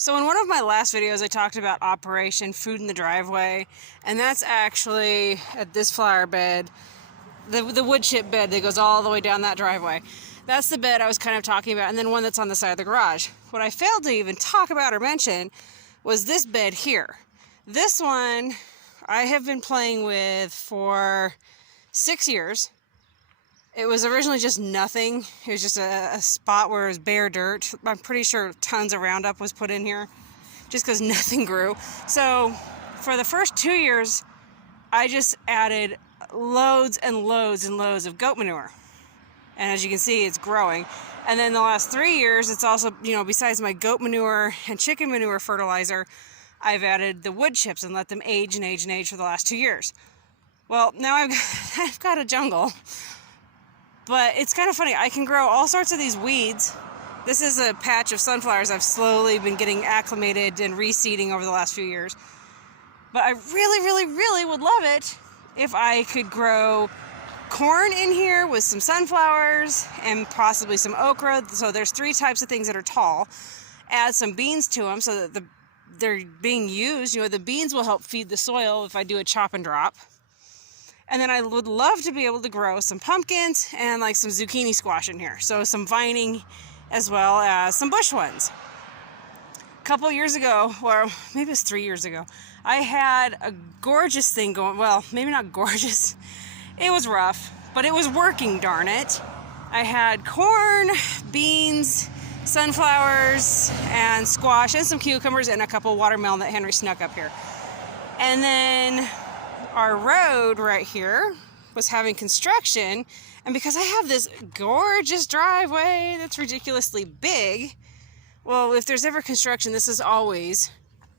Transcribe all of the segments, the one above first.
So in one of my last videos, I talked about Operation Food in the Driveway, and that's actually at this flower bed, the wood chip bed that goes all the way down that driveway. That's the bed I was kind of talking about, and then one that's on the side of the garage. What I failed to even talk about or mention was this bed here. This one I have been playing with for 6 years. It was originally just nothing. It was just a spot where it was bare dirt. I'm pretty sure tons of Roundup was put in here just because nothing grew. So for the first 2 years, I just added loads and loads and loads of goat manure. And as you can see, it's growing. And then the last 3 years, it's also, besides my goat manure and chicken manure fertilizer, I've added the wood chips and let them age and age and age for the last 2 years. Well, now I've got a jungle. But it's kind of funny. I can grow all sorts of these weeds. This is a patch of sunflowers I've slowly been getting acclimated and reseeding over the last few years. But I really, really, really would love it if I could grow corn in here with some sunflowers and possibly some okra. So there's 3 types of things that are tall. Add some beans to them so that they're being used. The beans will help feed the soil if I do a chop and drop. And then I would love to be able to grow some pumpkins and like some zucchini squash in here. So some vining as well as some bush ones. A couple years ago, or maybe it was 3 years ago, I had a gorgeous thing going. Well, maybe not gorgeous. It was rough, but it was working, darn it. I had corn, beans, sunflowers, and squash, and some cucumbers, and a couple watermelon that Henry snuck up here. And then our road right here was having construction, and because I have this gorgeous driveway that's ridiculously big, well, if there's ever construction, this is always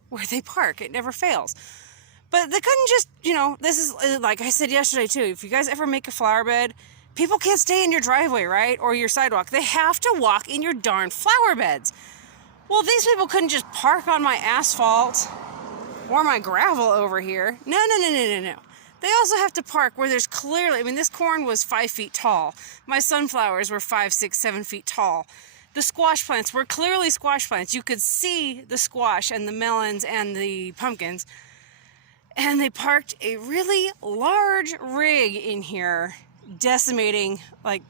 where they park. It never fails. But they couldn't just, this is, like I said yesterday too, if you guys ever make a flower bed, people can't stay in your driveway, right? Or your sidewalk. They have to walk in your darn flower beds. Well, these people couldn't just park on my asphalt or my gravel over here. No. They also have to park where there's clearly, this corn was 5 feet tall. My sunflowers were 5, 6, 7 feet tall. The squash plants were clearly squash plants. You could see the squash and the melons and the pumpkins. And they parked a really large rig in here, decimating like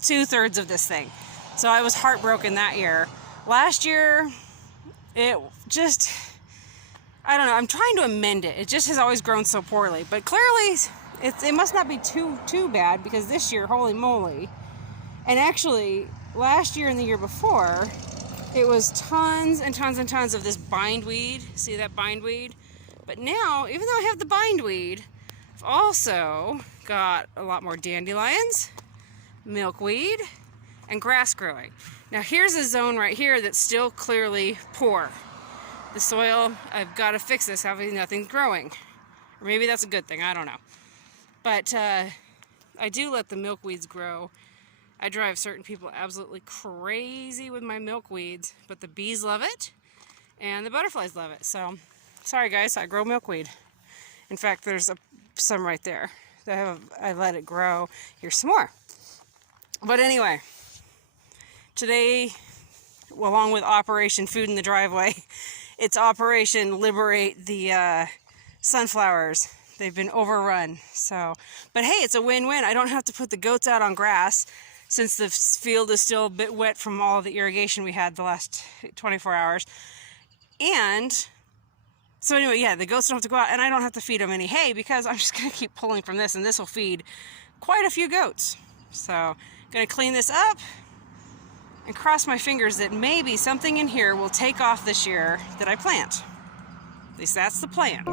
2/3 of this thing. So I was heartbroken that year. Last year, it just, I don't know, I'm trying to amend it. It just has always grown so poorly. But clearly, it must not be too bad, because this year, holy moly. And actually, last year and the year before, it was tons and tons and tons of this bindweed. See that bindweed? But now, even though I have the bindweed, I've also got a lot more dandelions, milkweed, and grass growing. Now here's a zone right here that's still clearly poor. The soil, I've got to fix this, having nothing's growing. Or maybe that's a good thing, I don't know. But I do let the milkweeds grow. I drive certain people absolutely crazy with my milkweeds, but the bees love it, and the butterflies love it. So, sorry guys, I grow milkweed. In fact, there's some right there. I let it grow. Here's some more. But anyway, today, along with Operation Food in the Driveway, it's Operation Liberate the sunflowers. They've been overrun. But hey, it's a win-win. I don't have to put the goats out on grass, since the field is still a bit wet from all the irrigation we had the last 24 hours. And so anyway, yeah, the goats don't have to go out, and I don't have to feed them any hay, because I'm just going to keep pulling from this, and this will feed quite a few goats. So I'm going to clean this up and cross my fingers that maybe something in here will take off this year that I plant. At least that's the plan.